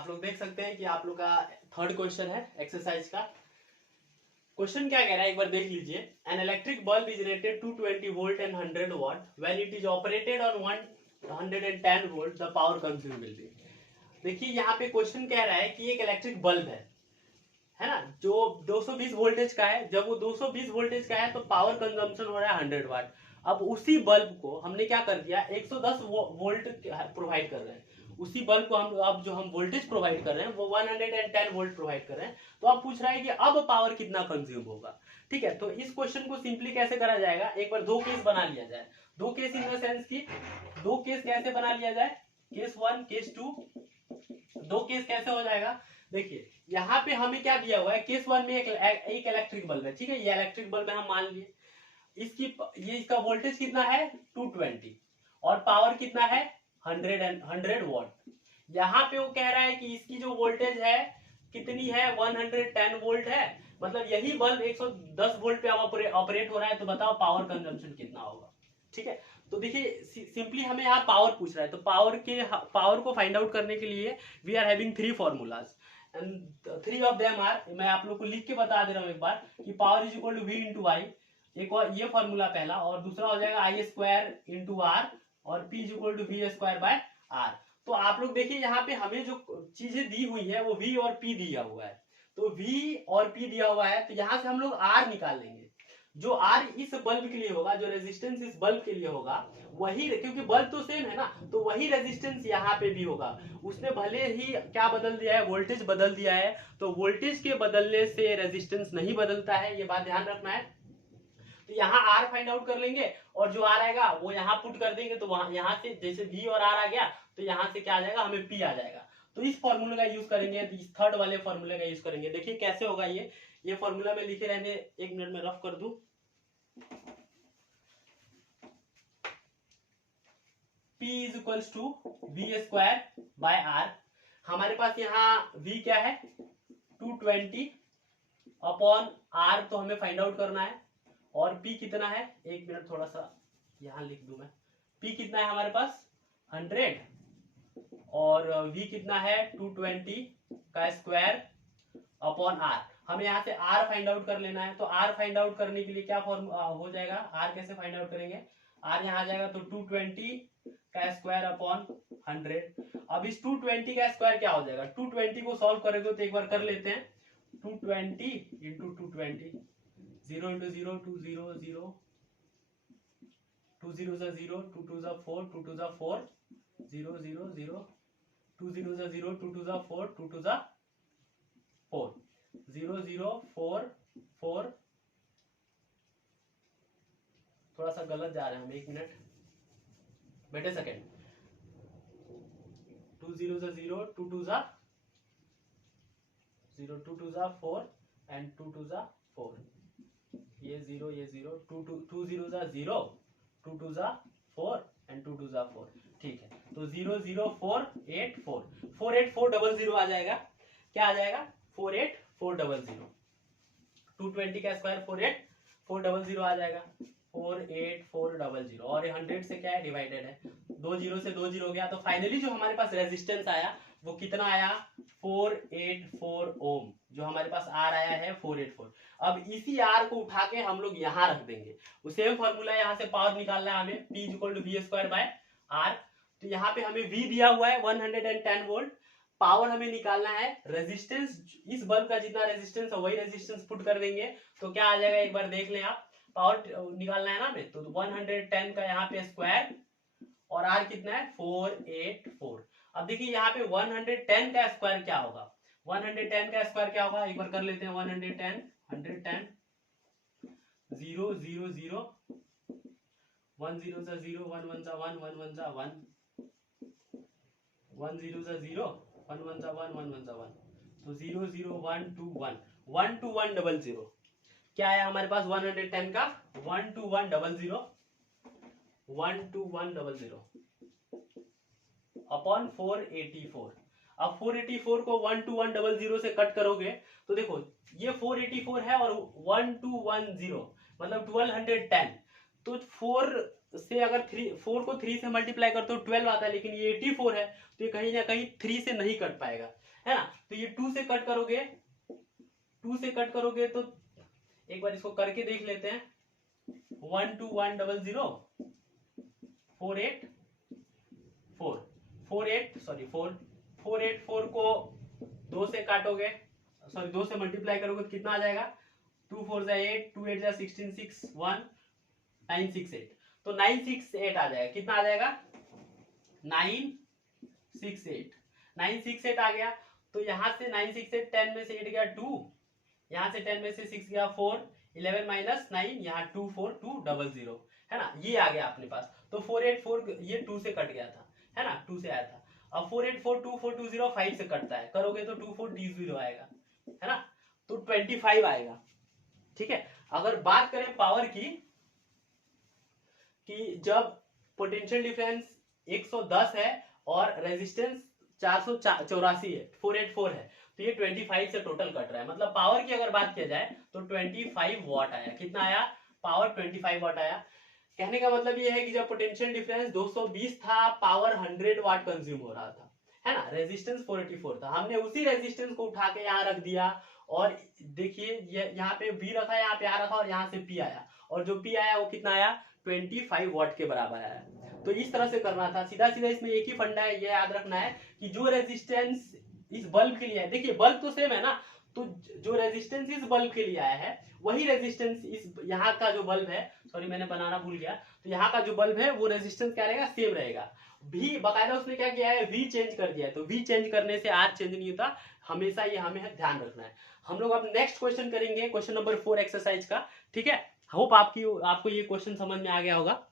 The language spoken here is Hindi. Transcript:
आप लोग देख सकते हैं कि आप लोग का थर्ड क्वेश्चन है एक्सरसाइज का। क्वेश्चन क्या कह रहा है एक बार देख लीजिए। An electric bulb is rated 220 volt and 100 watt when it is operated on 110 volt the power consume will be. देखिए यहाँ पे क्वेश्चन कह रहा है कि एक इलेक्ट्रिक बल्ब है ना, जो 220 वोल्टेज का है। जब वो 220 वोल्टेज का है तो पावर कंजम्पशन हो रहा है 100 वाट। अब उसी बल्ब को हमने क्या कर दिया, 110 वोल्ट प्रोवाइड कर रहे हैं। उसी बल्ब को हम अब जो हम वोल्टेज प्रोवाइड कर रहे हैं वो 110 वोल्ट प्रोवाइड कर रहे हैं। तो अब पूछ रहा है कि अब पावर कितना कंज्यूम होगा। ठीक है, तो इस क्वेश्चन को सिंपली कैसे करा जाएगा, एक बार दो केस बना लिया जाए। दो केस इन द सेंस की दो केस कैसे बना लिया जाए, केस 1 केस 2। दो केस कैसे हो जाएगा, देखिए यहाँ पे हमें क्या दिया हुआ है, केस 1 में एक इलेक्ट्रिक बल्ब है। ठीक है, ये इलेक्ट्रिक बल्ब है, हम मान लिए इसका वोल्टेज कितना है 220 और पावर कितना है 100 वॉट। यहाँ पे वो कह रहा है कि इसकी जो वोल्टेज है कितनी है 110 वोल्ट है, मतलब यही बल्ब 110 वोल्ट पे ऑपरेट हो रहा है। तो बताओ पावर कंजम्पशन कितना होगा। ठीक है, तो देखिए सिंपली हमें यहाँ पावर पूछ रहा है, तो पावर को फाइंड आउट करने के लिए we are having 3 formulas and 3 of them are, मैं आप लोग को लिख के बता दे रहा हूँ एक बार कि power is equal to V into I. एक और ये फॉर्मूला पहला, और दूसरा हो जाएगा आई स्क्वायर इंटू आर और P is equal to V square by R. तो आप लोग देखिए यहाँ पे हमें जो चीजें दी हुई है वो वी और पी दिया हुआ है, तो वी और पी दिया हुआ है, तो यहाँ से हम लोग आर निकाल लेंगे। जो आर इस बल्ब के लिए होगा, जो रेजिस्टेंस इस बल्ब के लिए होगा वही, क्योंकि बल्ब तो सेम है ना, तो वही रेजिस्टेंस यहाँ पे भी होगा। उसने भले ही क्या बदल दिया है, वोल्टेज बदल दिया है, तो वोल्टेज के बदलने से रेजिस्टेंस नहीं बदलता है, ये बात ध्यान रखना है। तो यहाँ आर फाइंड आउट कर लेंगे और जो आर आएगा वो यहाँ पुट कर देंगे, तो वहां यहाँ से जैसे वी और आर आ गया तो यहाँ से क्या आ जाएगा, हमें पी आ जाएगा। तो इस फॉर्मूले का यूज करेंगे, इस थर्ड वाले फॉर्मूले का यूज करेंगे। देखिए कैसे होगा ये फॉर्मूला में लिखे रहने, एक मिनट में रफ कर दूं। P is equals to V square by R. हमारे पास यहाँ V क्या है 220 अपॉन R, तो हमें फाइंड आउट करना है। और P कितना है, एक मिनट थोड़ा सा यहाँ लिख दूं मैं। P कितना है हमारे पास 100 और V कितना है 220 का स्क्वायर अपॉन R। हमें यहाँ से R फाइंड आउट कर लेना है। तो R फाइंड आउट करने के लिए क्या फॉर्म हो जाएगा, R कैसे फाइंड आउट करेंगे, R यहाँ आ जाएगा तो 220 का स्क्वायर अपॉन 100। अब इस 220 का स्क्वायर क्या हो जाएगा, 220 को सॉल्व करेंगे तो एक बार कर लेते हैं। 220 इंटू 220, 0 इंटू 0 2 0 0, 2 0 0, 2 2 4, 2 2 4, 0 0 0, 2 0 0, 2 2 4, 2 2 4, 0 0 4 4। थोड़ा सा गलत जा रहे हैं हम, एक मिनट बेटे सेकेंड। 2 0 0, 2 2 0, 2 2 4 एंड 2 2 4, ये 0 ये 0, 2 0 0, 2 2 4 एंड 2 2 4। ठीक है, तो 0 0 4 8 4, 48400 आ जाएगा। क्या आ जाएगा 48400। 220 का स्क्वायर 48400 आ जाएगा, 48400। और 100 से क्या है डिवाइडेड है, 2 0 से 2 0 हो गया। तो फाइनली जो हमारे पास रेजिस्टेंस आया वो कितना आया 484 ओम, जो हमारे पास आर आया है 484। अब इसी आर को उठा के हम लोग यहाँ रख देंगे। सेम फॉर्मूला यहाँ से पावर निकालना है हमें, P equal to V square by R. तो यहाँ पे हमें V दिया हुआ है 110 वोल्ट, पावर हमें निकालना है, रेजिस्टेंस इस बल्ब का जितना रेजिस्टेंस है वही रेजिस्टेंस पुट कर देंगे। तो क्या आ जाएगा एक बार देख लें आप, पावर निकालना है ना हमें, तो 110 का यहाँ पे स्क्वायर और R कितना है 484। अब देखिए यहाँ पे 110 का स्क्वायर क्या होगा, 110 का स्क्वायर क्या होगा एक बार कर लेते हैं। 110 110 0 0 0, 1 0 सा 0, 1 1 सा 1, 1 1 सा 1, 1 0 सा 0, 1 1 सा 1, 1 1 सा 1, तो 0 0 1 2 1, 1 2 1 0 0। क्या है हमारे पास 110 का 1 2 1 0 0, 1 2 1 0 0 अपॉन 484। अब 484 को 1 2 1 0 0 से कट करोगे तो देखो ये 484 है और 1210 मतलब 1210। तो 4 से अगर 4 को 3 से मल्टीप्लाई करते हो 12 आता है, लेकिन ये 84 है तो ये कहीं ना कहीं 3 से नहीं कट पाएगा। है ना। तो ये 2 से कट करोगे, 2 से कट करोगे तो एक बार इसको करके देख लेते हैं। 1 2 1 0 0 4 8 4 4 8 सॉरी 4 4 8 4 को 2 से काटोगे, सॉरी 2 से मल्टीप्लाई करोगे तो कितना आ जाएगा, 2 4 जा 8, 2 8 जा 16, 6 1 9 6 8, तो 9 6 8 आ जाएगा। कितना आ जाएगा, 9 6 8, 9 6 8 आ गया। तो यहाँ से 9 6 8, 10 में से 8 गया 2, यहाँ से 10 में से 6 गया 4, 11 माइनस 9, यहाँ 2 4 2 0 0, है ना, ये आ गया अपने पास। तो 4 8 4 ये 2 से कट गया था, है ना, 2 से आया था। अब 4 8 4 2 4 2 0 5 से कटता है, करोगे तो 2 4 D 0 आएगा, है ना, तो 25 आएगा। ठीक है। अगर बात करें पावर की, कि जब पोटेंशियल डिफरेंस 110 है और रेजिस्टेंस 484 है, 484 है, तो ये 25 से टोटल कट रहा है। मतलब पावर की अगर बात किया जाए तो 25 वॉट आया। कितना आया, पावर 25 वॉट आया। कहने का मतलब ये है कि जब पोटेंशियल डिफरेंस 220 था, पावर 100 वाट कंज्यूम हो रहा था, है ना, रेजिस्टेंस 484 था। हमने उसी रेजिस्टेंस को उठा के यहाँ रख दिया और देखिए ये यहाँ पे V रखा, यहाँ पे R रखा और यहाँ से P आया, और जो P आया वो कितना आया, 25 वॉट के बराबर आया। तो इस तरह से करना था। सीधा सीधा इसमें एक ही फंडा है, ये याद रखना है कि जो रेजिस्टेंस इस बल्ब के लिए है, देखिए बल्ब तो सेम है ना, तो जो रेजिस्टेंस इस बल्ब के लिए आया है वही रेजिस्टेंस इस यहाँ का जो बल्ब है, सॉरी मैंने बनाना भूल गया, तो यहाँ का जो बल्ब है वो रेजिस्टेंस क्या रहेगा, सेम रहेगा। भी बकायदा उसने क्या किया है, V चेंज कर दिया है, तो V चेंज करने से R चेंज नहीं होता, हमेशा ये हमें ध्यान रखना है। हम लोग अब नेक्स्ट क्वेश्चन करेंगे, क्वेश्चन नंबर 4 एक्सरसाइज का। ठीक है, होप आपको ये क्वेश्चन समझ में आ गया होगा।